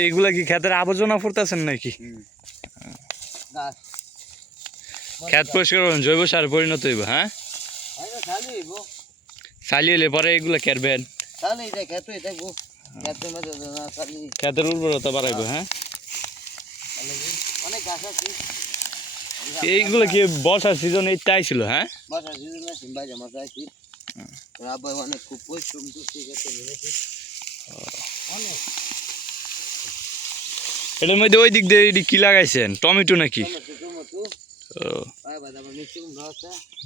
এইগুলা কি ক্ষেতের আবর্জনা ফুটতেছেন নাকি? ক্ষেত পরিষ্কার করুন, জৈব সার পরিণত হইব। হ্যাঁ, চালিয়ে পরে এগুলা কেরবেন, ক্ষেতের উর্বরতা বাড়াইব। হ্যাঁ, এইগুলো কি বর্ষার সিজন এই ছিল? হ্যাঁ, এটার মধ্যে ওই দিক দিয়ে কি লাগাইছেন? টমেটো নাকি?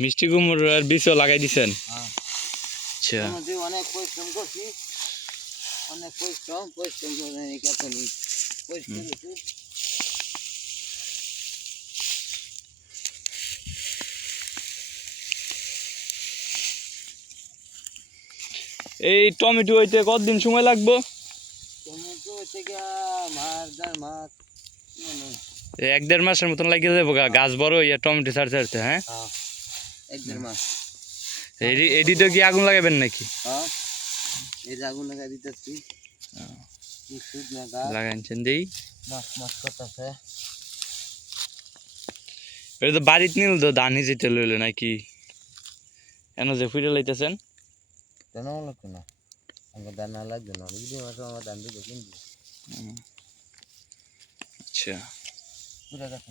মিষ্টি কুমড়ার বীজও লাগাই দিছেন? আচ্ছা, অনেক পরিশ্রম করছি, অনেক পরিশ্রম এই টমেটো হইতে কতদিন সময় লাগবে? টমেটো হচ্ছে মাস 1.5 মাস, 1-1.5 মাসের মতন লাগিয়ে যাবো গাছ বড় ইয়া টমেটো ছাড়তে ছাড়তে। হ্যাঁ, 1-1.5 মাস। এডিতে কি আগুন লাগাবেন নাকি? হ্যাঁ, এই আগুন লাগাই দিতেছি, লাগাইছেন দেই মাস মাস করতেছে। এটা তো বাড়িতে নিল তো ধান যেতে লইলে নাকি? কেন যে ফুটে লাইতেছেন? কেন লাগতো না, আমার ধান না লাগবে না, যদি আমার ধান দিতে কিনবো। আচ্ছা, পুরা কাছে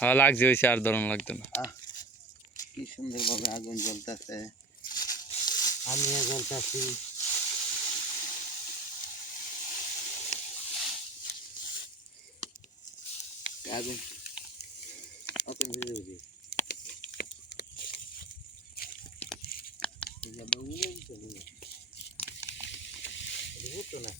হ্যাঁ লাগছে, হয়েছে, আর ধরন লাগতো না। কি সুন্দর ভাবে আগুন জ্বলতেছে, আমিও জ্বলতেছি। আগুন আগুন ভিজে ভিজে না